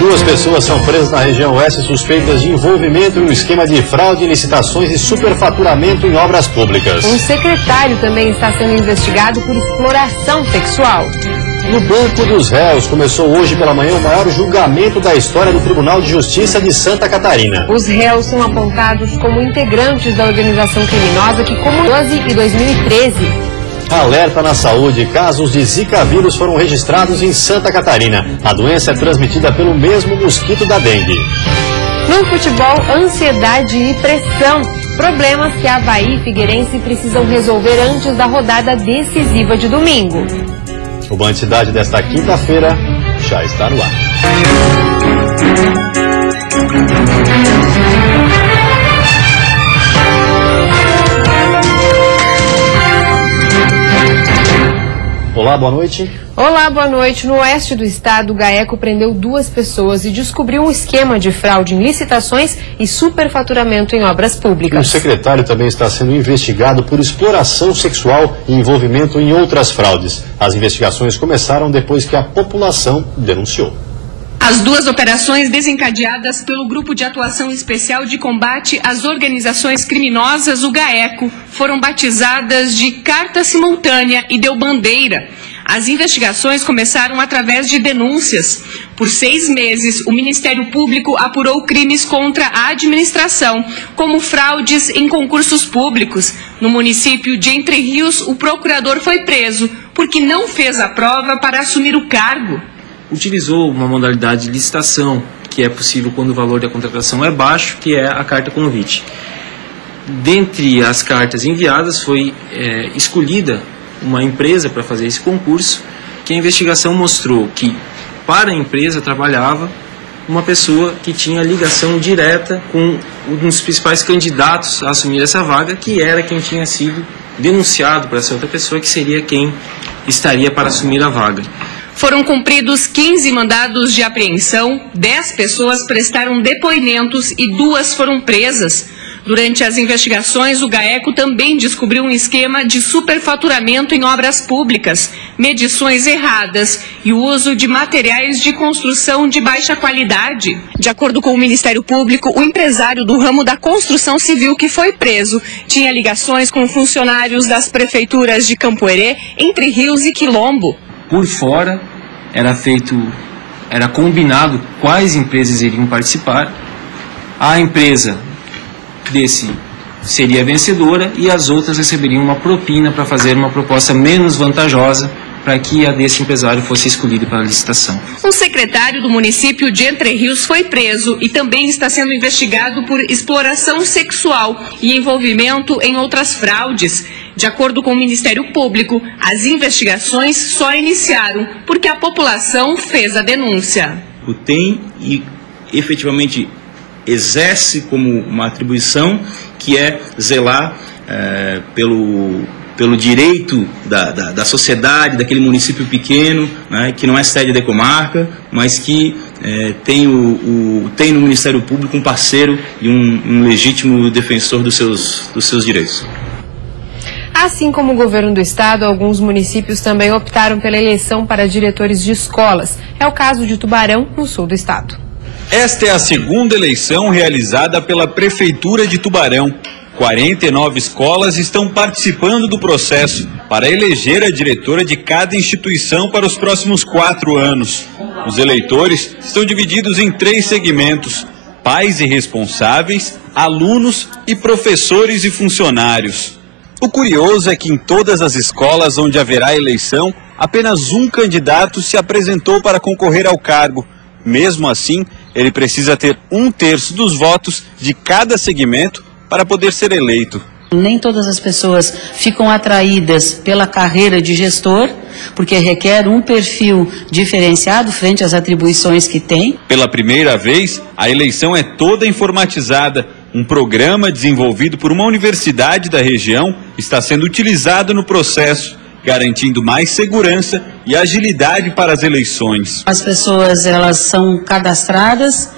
2 pessoas são presas na região oeste suspeitas de envolvimento no esquema de fraude em licitações e superfaturamento em obras públicas. Um secretário também está sendo investigado por exploração sexual. No Banco dos Réus, começou hoje pela manhã o maior julgamento da história do Tribunal de Justiça de Santa Catarina. Os réus são apontados como integrantes da organização criminosa que comandou em 2013. Alerta na saúde, casos de Zika vírus foram registrados em Santa Catarina. A doença é transmitida pelo mesmo mosquito da dengue. No futebol, ansiedade e pressão. Problemas que Avaí e Figueirense precisam resolver antes da rodada decisiva de domingo. O Band Cidade desta quinta-feira já está no ar. Olá, boa noite. Olá, boa noite. No oeste do estado, o GAECO prendeu 2 pessoas e descobriu um esquema de fraude em licitações e superfaturamento em obras públicas. O secretário também está sendo investigado por exploração sexual e envolvimento em outras fraudes. As investigações começaram depois que a população denunciou. As 2 operações desencadeadas pelo Grupo de Atuação Especial de Combate às Organizações Criminosas, o GAECO, foram batizadas de Carta Simultânea e Deu Bandeira. As investigações começaram através de denúncias. Por 6 meses, o Ministério Público apurou crimes contra a administração, como fraudes em concursos públicos. No município de Entre Rios, o procurador foi preso porque não fez a prova para assumir o cargo. Utilizou uma modalidade de licitação, que é possível quando o valor da contratação é baixo, que é a carta convite. Dentre as cartas enviadas, foi escolhida uma empresa para fazer esse concurso, que a investigação mostrou que para a empresa trabalhava uma pessoa que tinha ligação direta com um dos principais candidatos a assumir essa vaga, que era quem tinha sido denunciado para essa outra pessoa, que seria quem estaria para assumir a vaga. Foram cumpridos 15 mandados de apreensão, 10 pessoas prestaram depoimentos e 2 foram presas. Durante as investigações, o GAECO também descobriu um esquema de superfaturamento em obras públicas, medições erradas e o uso de materiais de construção de baixa qualidade. De acordo com o Ministério Público, o empresário do ramo da construção civil que foi preso tinha ligações com funcionários das prefeituras de Campo Herê, Entre Rios e Quilombo. Por fora, era combinado quais empresas iriam participar. A empresa desse seria vencedora e as outras receberiam uma propina para fazer uma proposta menos vantajosa para que a desse empresário fosse escolhida para a licitação. Um secretário do município de Entre Rios foi preso e também está sendo investigado por exploração sexual e envolvimento em outras fraudes. De acordo com o Ministério Público, as investigações só iniciaram porque a população fez a denúncia. O tem e efetivamente exerce como uma atribuição que é zelar pelo direito da sociedade, daquele município pequeno, né, que não é sede da comarca, mas que tem no Ministério Público um parceiro e um legítimo defensor dos seus direitos. Assim como o governo do estado, alguns municípios também optaram pela eleição para diretores de escolas. É o caso de Tubarão, no sul do estado. Esta é a segunda eleição realizada pela Prefeitura de Tubarão. 49 escolas estão participando do processo para eleger a diretora de cada instituição para os próximos 4 anos. Os eleitores estão divididos em 3 segmentos: pais e responsáveis, alunos e professores e funcionários. O curioso é que em todas as escolas onde haverá eleição, apenas um candidato se apresentou para concorrer ao cargo. Mesmo assim, ele precisa ter 1/3 dos votos de cada segmento para poder ser eleito. Nem todas as pessoas ficam atraídas pela carreira de gestor, porque requer um perfil diferenciado frente às atribuições que tem. Pela primeira vez, a eleição é toda informatizada. Um programa desenvolvido por uma universidade da região está sendo utilizado no processo, garantindo mais segurança e agilidade para as eleições. As pessoas, elas são cadastradas,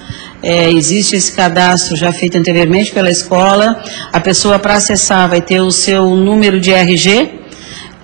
existe esse cadastro já feito anteriormente pela escola. A pessoa, para acessar, vai ter o seu número de RG,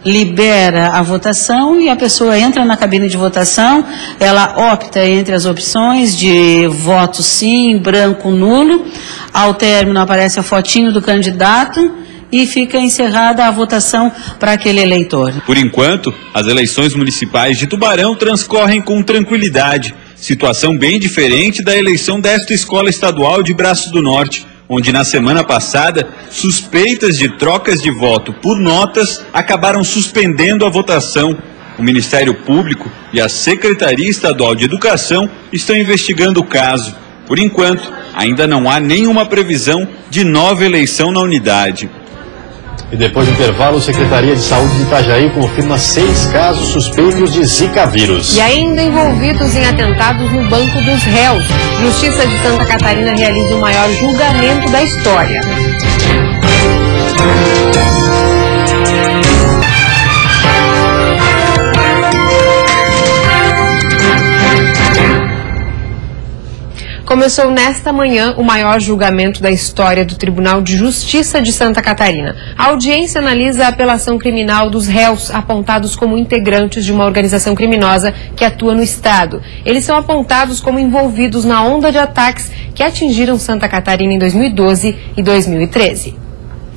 libera a votação e a pessoa entra na cabine de votação, ela opta entre as opções de voto sim, branco, nulo. Ao término aparece a fotinho do candidato e fica encerrada a votação para aquele eleitor. Por enquanto, as eleições municipais de Tubarão transcorrem com tranquilidade, situação bem diferente da eleição desta escola estadual de Braço do Norte, onde na semana passada, suspeitas de trocas de voto por notas acabaram suspendendo a votação. O Ministério Público e a Secretaria Estadual de Educação estão investigando o caso. Por enquanto, ainda não há nenhuma previsão de nova eleição na unidade. E depois do intervalo, a Secretaria de Saúde de Itajaí confirma 6 casos suspeitos de Zika vírus. E ainda envolvidos em atentados no Banco dos Réus. Justiça de Santa Catarina realiza o maior julgamento da história. Começou nesta manhã o maior julgamento da história do Tribunal de Justiça de Santa Catarina. A audiência analisa a apelação criminal dos réus apontados como integrantes de uma organização criminosa que atua no estado. Eles são apontados como envolvidos na onda de ataques que atingiram Santa Catarina em 2012 e 2013.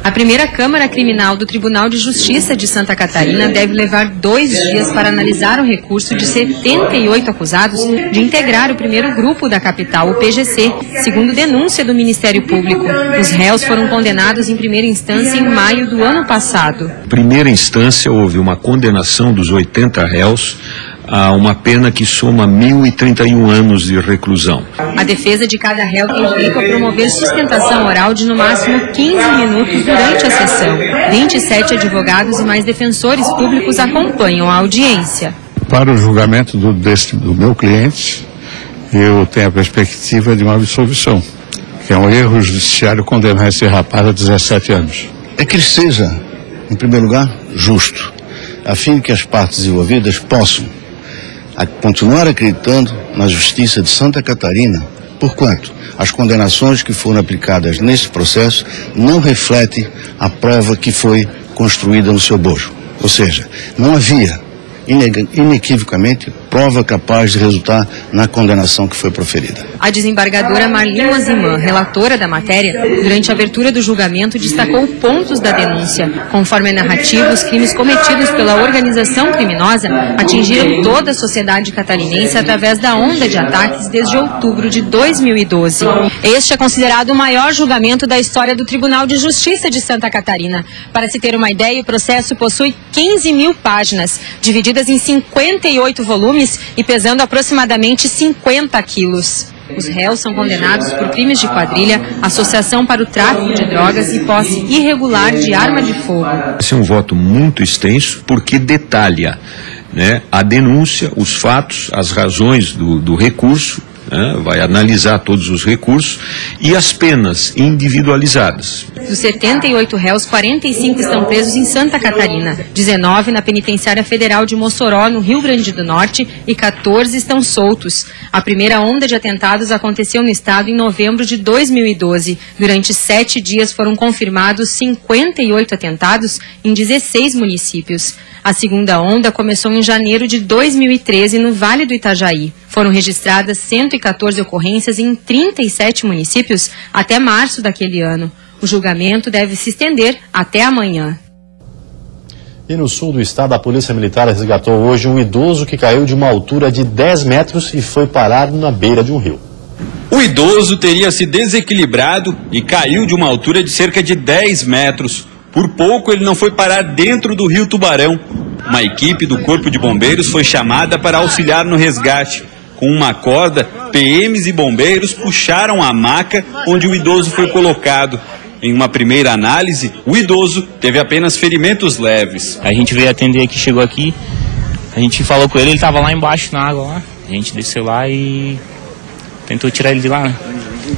A primeira Câmara Criminal do Tribunal de Justiça de Santa Catarina deve levar 2 dias para analisar o recurso de 78 acusados de integrar o primeiro grupo da capital, o PGC, segundo denúncia do Ministério Público. Os réus foram condenados em primeira instância em maio do ano passado. Em primeira instância, houve uma condenação dos 80 réus a uma pena que soma 1.031 anos de reclusão. A defesa de cada réu tem direito a promover sustentação oral de no máximo 15 minutos durante a sessão. 27 advogados e mais defensores públicos acompanham a audiência. Para o julgamento do meu cliente, eu tenho a perspectiva de uma absolvição, que é um erro judiciário condenar esse rapaz a 17 anos. É que ele seja, em primeiro lugar, justo, a fim de que as partes envolvidas possam continuar acreditando na Justiça de Santa Catarina, porquanto as condenações que foram aplicadas nesse processo não refletem a prova que foi construída no seu bojo. Ou seja, não havia, inequivocamente, prova capaz de resultar na condenação que foi proferida. A desembargadora Marli Moziman, relatora da matéria, durante a abertura do julgamento, destacou pontos da denúncia. Conforme a narrativa, os crimes cometidos pela organização criminosa atingiram toda a sociedade catarinense através da onda de ataques desde outubro de 2012. Este é considerado o maior julgamento da história do Tribunal de Justiça de Santa Catarina. Para se ter uma ideia, o processo possui 15.000 páginas, divididas em 58 volumes e pesando aproximadamente 50 quilos. Os réus são condenados por crimes de quadrilha, associação para o tráfico de drogas e posse irregular de arma de fogo. Esse é um voto muito extenso porque detalha, né, a denúncia, os fatos, as razões do recurso, né, vai analisar todos os recursos e as penas individualizadas. Dos 78 réus, 45 estão presos em Santa Catarina, 19 na Penitenciária Federal de Mossoró, no Rio Grande do Norte, e 14 estão soltos. A primeira onda de atentados aconteceu no estado em novembro de 2012. Durante 7 dias foram confirmados 58 atentados em 16 municípios. A segunda onda começou em janeiro de 2013 no Vale do Itajaí. Foram registradas 114 ocorrências em 37 municípios até março daquele ano. O julgamento deve se estender até amanhã. E no sul do estado, a Polícia Militar resgatou hoje um idoso que caiu de uma altura de 10 metros e foi parado na beira de um rio. O idoso teria se desequilibrado e caiu de uma altura de cerca de 10 metros. Por pouco ele não foi parar dentro do rio Tubarão. Uma equipe do Corpo de Bombeiros foi chamada para auxiliar no resgate. Com uma corda, PMs e bombeiros puxaram a maca onde o idoso foi colocado. Em uma primeira análise, o idoso teve apenas ferimentos leves. A gente veio atender aqui, chegou aqui, a gente falou com ele estava lá embaixo na água lá. A gente desceu lá e tentou tirar ele de lá, né?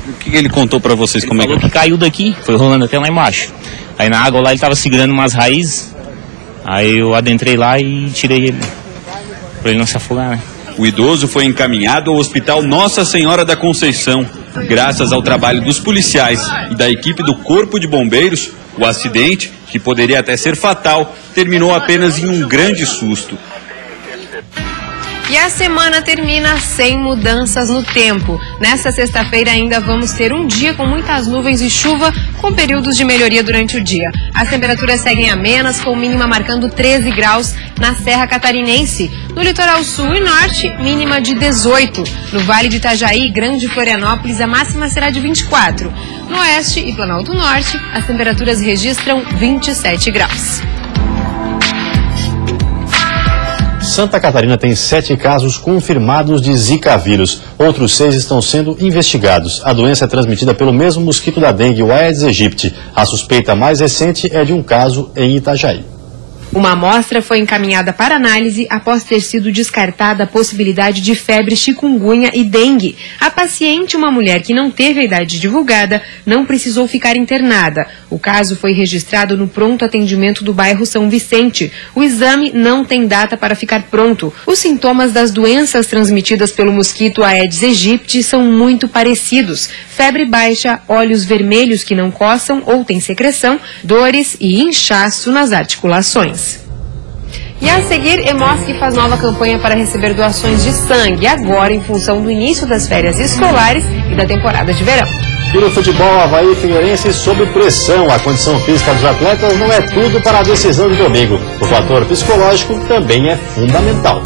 O que ele contou para vocês? Como falou que caiu daqui, foi rolando até lá embaixo. Aí na água lá ele estava segurando umas raízes, aí eu adentrei lá e tirei ele, para ele não se afogar, né? O idoso foi encaminhado ao Hospital Nossa Senhora da Conceição. Graças ao trabalho dos policiais e da equipe do Corpo de Bombeiros, o acidente, que poderia até ser fatal, terminou apenas em um grande susto. E a semana termina sem mudanças no tempo. Nesta sexta-feira ainda vamos ter um dia com muitas nuvens e chuva, com períodos de melhoria durante o dia. As temperaturas seguem amenas, com mínima marcando 13 graus na Serra Catarinense. No litoral sul e norte, mínima de 18. No Vale de Itajaí, Grande Florianópolis, a máxima será de 24. No oeste e Planalto Norte, as temperaturas registram 27 graus. Santa Catarina tem 7 casos confirmados de Zika vírus. Outros 6 estão sendo investigados. A doença é transmitida pelo mesmo mosquito da dengue, o Aedes aegypti. A suspeita mais recente é de um caso em Itajaí. Uma amostra foi encaminhada para análise após ter sido descartada a possibilidade de febre, chikungunya e dengue. A paciente, uma mulher que não teve a idade divulgada, não precisou ficar internada. O caso foi registrado no pronto atendimento do bairro São Vicente. O exame não tem data para ficar pronto. Os sintomas das doenças transmitidas pelo mosquito Aedes aegypti são muito parecidos. Febre baixa, olhos vermelhos que não coçam ou têm secreção, dores e inchaço nas articulações. E a seguir, Hemoski faz nova campanha para receber doações de sangue, agora em função do início das férias escolares e da temporada de verão. E no futebol, Avaí e Figueirense sob pressão. A condição física dos atletas não é tudo para a decisão de domingo. O fator psicológico também é fundamental.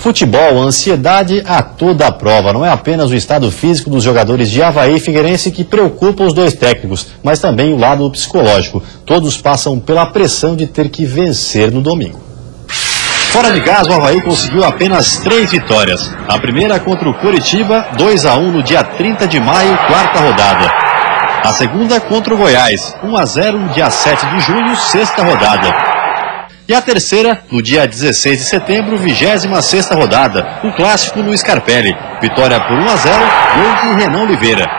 Futebol, ansiedade a toda a prova. Não é apenas o estado físico dos jogadores de Avaí e Figueirense que preocupa os dois técnicos, mas também o lado psicológico. Todos passam pela pressão de ter que vencer no domingo. Fora de casa, o Avaí conseguiu apenas 3 vitórias. A primeira contra o Curitiba, 2-1 no dia 30 de maio, 4ª rodada. A segunda contra o Goiás, 1-0 no dia 7 de junho, 6ª rodada. E a terceira, no dia 16 de setembro, 26ª rodada, o clássico no Scarpelli. Vitória por 1-0, gol de Renan Oliveira.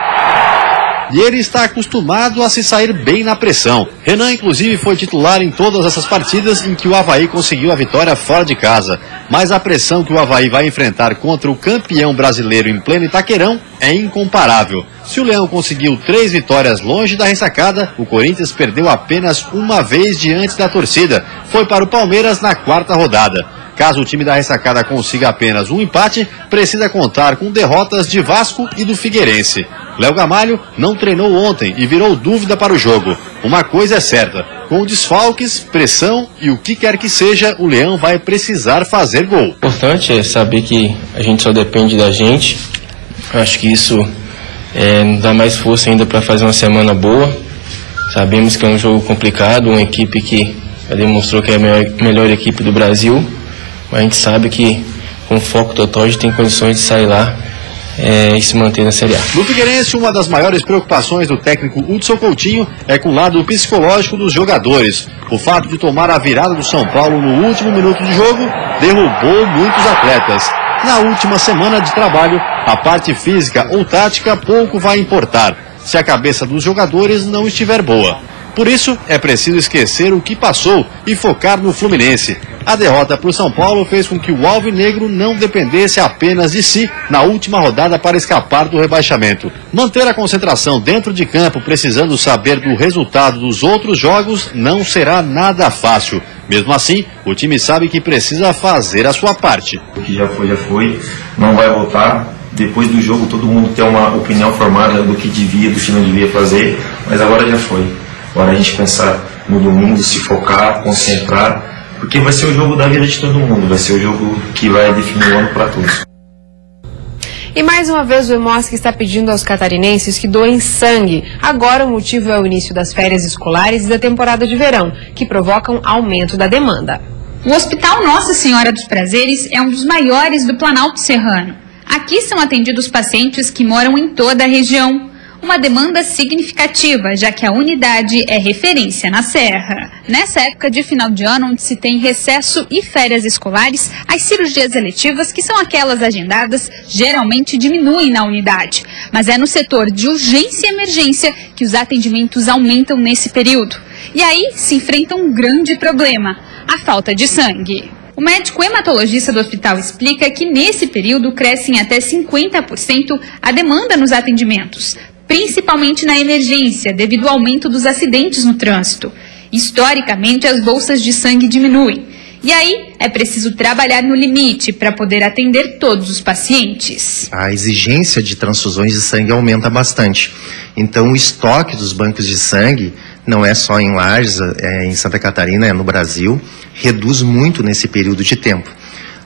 E ele está acostumado a se sair bem na pressão. Renan, inclusive, foi titular em todas essas partidas em que o Avaí conseguiu a vitória fora de casa. Mas a pressão que o Avaí vai enfrentar contra o campeão brasileiro em pleno Itaquerão é incomparável. Se o Leão conseguiu 3 vitórias longe da ressacada, o Corinthians perdeu apenas uma vez diante da torcida. Foi para o Palmeiras na 4ª rodada. Caso o time da ressacada consiga apenas um empate, precisa contar com derrotas de Vasco e do Figueirense. Léo Gamalho não treinou ontem e virou dúvida para o jogo. Uma coisa é certa, com desfalques, pressão e o que quer que seja, o Leão vai precisar fazer gol. O importante é saber que a gente só depende da gente. Eu acho que isso nos dá mais força ainda para fazer uma semana boa. Sabemos que é um jogo complicado, uma equipe que já demonstrou que é a melhor equipe do Brasil. Mas a gente sabe que com foco total a gente tem condições de sair lá e se manter na Série A. No Figueirense, uma das maiores preocupações do técnico Hudson Coutinho é com o lado psicológico dos jogadores. O fato de tomar a virada do São Paulo no último minuto de jogo derrubou muitos atletas. Na última semana de trabalho, a parte física ou tática pouco vai importar, se a cabeça dos jogadores não estiver boa. Por isso, é preciso esquecer o que passou e focar no Fluminense. A derrota para o São Paulo fez com que o alvinegro não dependesse apenas de si na última rodada para escapar do rebaixamento. Manter a concentração dentro de campo, precisando saber do resultado dos outros jogos, não será nada fácil. Mesmo assim, o time sabe que precisa fazer a sua parte. O que já foi, não vai voltar. Depois do jogo, todo mundo tem uma opinião formada do que devia, do que não devia fazer, mas agora já foi. Agora a gente pensar no domingo, se focar, concentrar, porque vai ser o jogo da vida de todo mundo, vai ser o jogo que vai definir o ano para todos. E mais uma vez o Hemoski está pedindo aos catarinenses que doem sangue. Agora o motivo é o início das férias escolares e da temporada de verão, que provocam aumento da demanda. O Hospital Nossa Senhora dos Prazeres é um dos maiores do Planalto Serrano. Aqui são atendidos pacientes que moram em toda a região. Uma demanda significativa, já que a unidade é referência na Serra. Nessa época de final de ano, onde se tem recesso e férias escolares, as cirurgias eletivas, que são aquelas agendadas, geralmente diminuem na unidade. Mas é no setor de urgência e emergência que os atendimentos aumentam nesse período. E aí se enfrenta um grande problema, a falta de sangue. O médico hematologista do hospital explica que nesse período cresce em até 50% a demanda nos atendimentos, principalmente na emergência, devido ao aumento dos acidentes no trânsito. Historicamente, as bolsas de sangue diminuem. E aí, é preciso trabalhar no limite para poder atender todos os pacientes. A exigência de transfusões de sangue aumenta bastante. Então, o estoque dos bancos de sangue, não é só em Lages, em Santa Catarina, é no Brasil, reduz muito nesse período de tempo,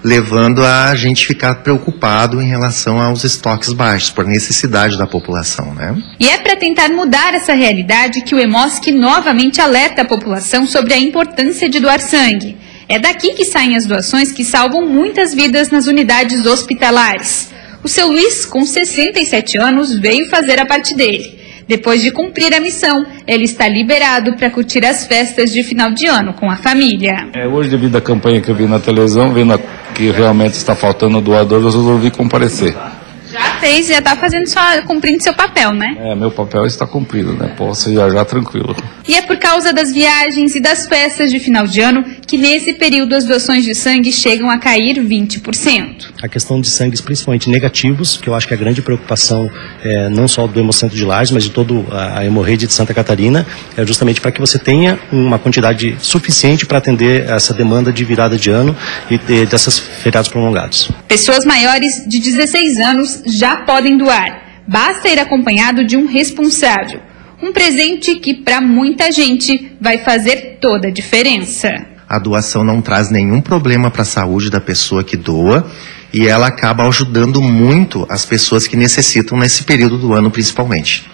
levando a gente ficar preocupado em relação aos estoques baixos, por necessidade da população, né? E é para tentar mudar essa realidade que o Hemosc novamente alerta a população sobre a importância de doar sangue. É daqui que saem as doações que salvam muitas vidas nas unidades hospitalares. O seu Luiz, com 67 anos, veio fazer a parte dele. Depois de cumprir a missão, ele está liberado para curtir as festas de final de ano com a família. Hoje, devido à campanha que eu vi na televisão, vendo que realmente está faltando doador, eu resolvi comparecer. Já está cumprindo seu papel, né? Meu papel está cumprido, né? Posso ir já tranquilo. E é por causa das viagens e das festas de final de ano que nesse período as doações de sangue chegam a cair 20%. A questão de sangues principalmente negativos, que eu acho que é a grande preocupação não só do Hemocentro de Lages, mas de toda a hemorragia de Santa Catarina, é justamente para que você tenha uma quantidade suficiente para atender essa demanda de virada de ano e dessas feriados prolongados. Pessoas maiores de 16 anos já podem doar. Basta ir acompanhado de um responsável. Um presente que para muita gente vai fazer toda a diferença. A doação não traz nenhum problema para a saúde da pessoa que doa e ela acaba ajudando muito as pessoas que necessitam nesse período do ano principalmente.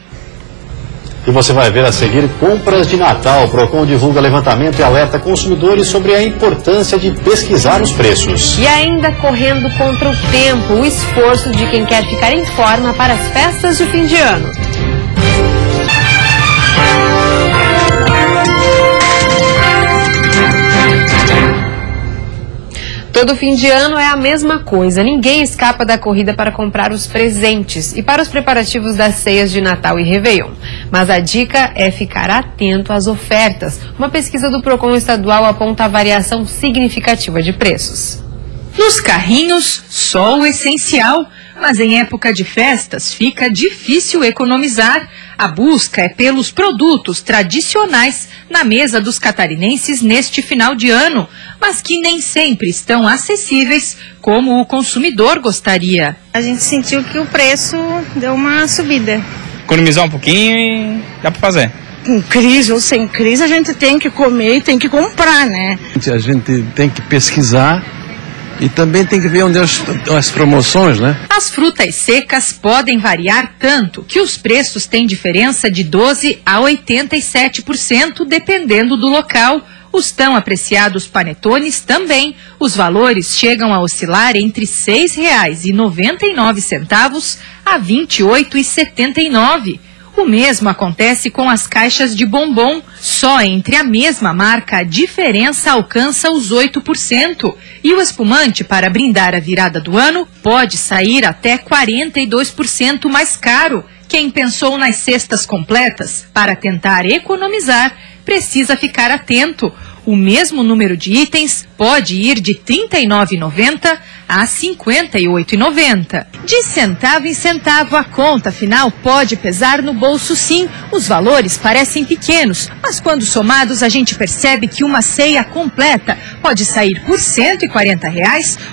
E você vai ver a seguir compras de Natal. O Procon divulga levantamento e alerta consumidores sobre a importância de pesquisar os preços. E ainda correndo contra o tempo, o esforço de quem quer ficar em forma para as festas de fim de ano. Todo fim de ano é a mesma coisa, ninguém escapa da corrida para comprar os presentes e para os preparativos das ceias de Natal e Réveillon. Mas a dica é ficar atento às ofertas. Uma pesquisa do Procon estadual aponta a variação significativa de preços. Nos carrinhos, só o essencial, mas em época de festas fica difícil economizar. A busca é pelos produtos tradicionais na mesa dos catarinenses neste final de ano, mas que nem sempre estão acessíveis como o consumidor gostaria. A gente sentiu que o preço deu uma subida. Economizar um pouquinho e dá para fazer. Com crise ou sem crise, a gente tem que comer e tem que comprar, né? A gente tem que pesquisar e também tem que ver onde as promoções, né? As frutas secas podem variar tanto que os preços têm diferença de 12% a 87%, dependendo do local. Os tão apreciados panetones também. Os valores chegam a oscilar entre R$ 6,99 a R$ 28,79. O mesmo acontece com as caixas de bombom. Só entre a mesma marca a diferença alcança os 8%. E o espumante para brindar a virada do ano pode sair até 42% mais caro. Quem pensou nas cestas completas para tentar economizar precisa ficar atento. O mesmo número de itens pode ir de R$ 39,90 a R$ 58,90. De centavo em centavo, a conta final pode pesar no bolso sim. Os valores parecem pequenos, mas quando somados a gente percebe que uma ceia completa pode sair por R$ 140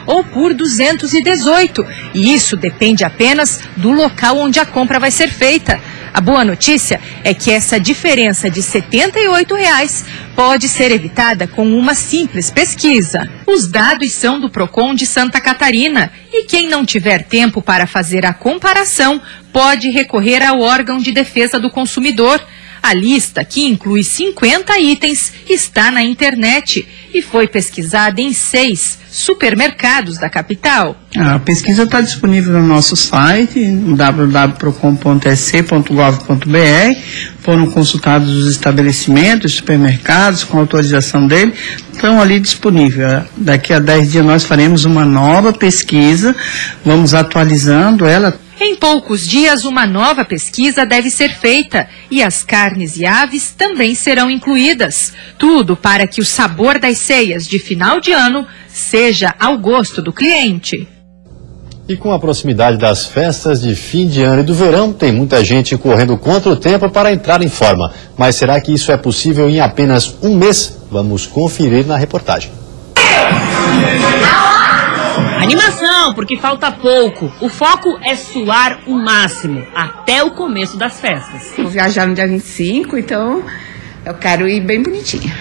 ou por R$ 218. E isso depende apenas do local onde a compra vai ser feita. A boa notícia é que essa diferença de R$ 78 pode ser evitada com uma simples pesquisa. Os dados são do Procon de Santa Catarina e quem não tiver tempo para fazer a comparação pode recorrer ao órgão de defesa do consumidor. A lista, que inclui 50 itens, está na internet e foi pesquisada em 6 supermercados da capital. A pesquisa está disponível no nosso site, www.procon.sc.gov.br. Foram consultados os estabelecimentos, supermercados, com autorização dele, estão ali disponíveis. Daqui a 10 dias nós faremos uma nova pesquisa, vamos atualizando ela. Em poucos dias, uma nova pesquisa deve ser feita e as carnes e aves também serão incluídas. Tudo para que o sabor das ceias de final de ano seja ao gosto do cliente. E com a proximidade das festas de fim de ano e do verão, tem muita gente correndo contra o tempo para entrar em forma. Mas será que isso é possível em apenas um mês? Vamos conferir na reportagem. Animação, porque falta pouco. O foco é suar o máximo, até o começo das festas. Vou viajar no dia 25, então eu quero ir bem bonitinha.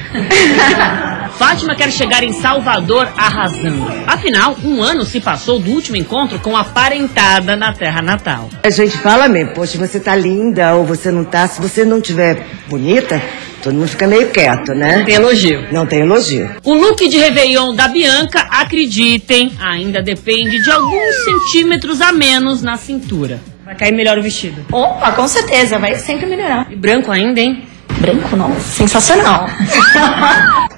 Fátima quer chegar em Salvador arrasando. Afinal, um ano se passou do último encontro com a parentada na terra natal. A gente fala mesmo, poxa, você tá linda ou você não tá. Se você não tiver bonita, todo mundo fica meio quieto, né? Não tem elogio. Não tem elogio. O look de Réveillon da Bianca, acreditem, ainda depende de alguns centímetros a menos na cintura. Vai cair melhor o vestido. Opa, com certeza, vai sempre melhorar. E branco ainda, hein? Branco não, sensacional.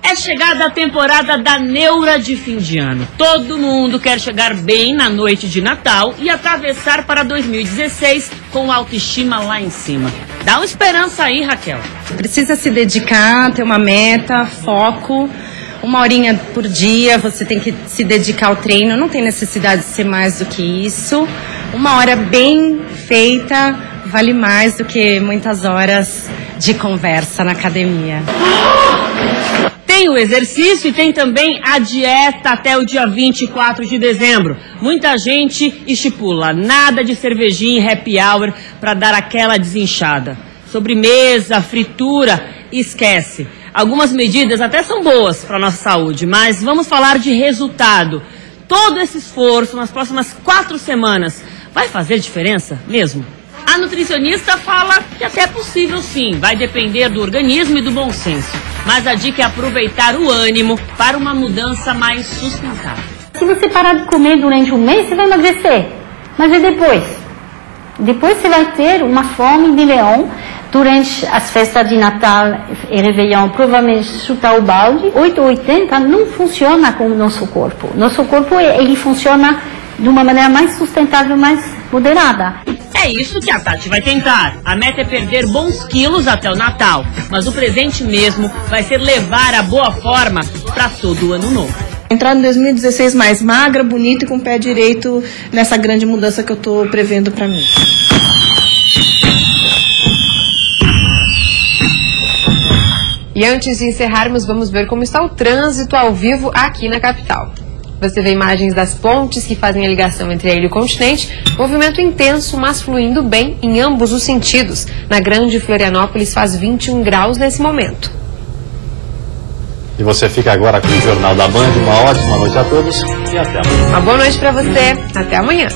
É chegada a temporada da neura de fim de ano. Todo mundo quer chegar bem na noite de Natal e atravessar para 2016 com autoestima lá em cima. Dá uma esperança aí, Raquel. Precisa se dedicar, ter uma meta, foco. 1 horinha por dia, você tem que se dedicar ao treino. Não tem necessidade de ser mais do que isso. 1 hora bem feita vale mais do que muitas horas de conversa na academia. Tem o exercício e tem também a dieta até o dia 24 de dezembro. Muita gente estipula nada de cervejinha e happy hour para dar aquela desinchada. Sobremesa, fritura, esquece. Algumas medidas até são boas para a nossa saúde, mas vamos falar de resultado. Todo esse esforço nas próximas 4 semanas vai fazer diferença mesmo? A nutricionista fala que até é possível sim, vai depender do organismo e do bom senso. Mas a dica é aproveitar o ânimo para uma mudança mais sustentável. Se você parar de comer durante um mês, você vai emagrecer. Mas e depois? Depois você vai ter uma fome de leão. Durante as festas de Natal e Réveillon, provavelmente chutar o balde. 880 não funciona com o nosso corpo. Nosso corpo, ele funciona de uma maneira mais sustentável, mais moderada. É isso que a Tati vai tentar. A meta é perder bons quilos até o Natal, mas o presente mesmo vai ser levar a boa forma para todo o ano novo. Entrar em 2016 mais magra, bonita e com o pé direito nessa grande mudança que eu estou prevendo para mim. E antes de encerrarmos, vamos ver como está o trânsito ao vivo aqui na capital. Você vê imagens das pontes que fazem a ligação entre a ilha e o continente. Movimento intenso, mas fluindo bem em ambos os sentidos. Na Grande Florianópolis faz 21 graus nesse momento. E você fica agora com o Jornal da Band. Uma ótima noite a todos e até amanhã. Uma boa noite para você. Até amanhã.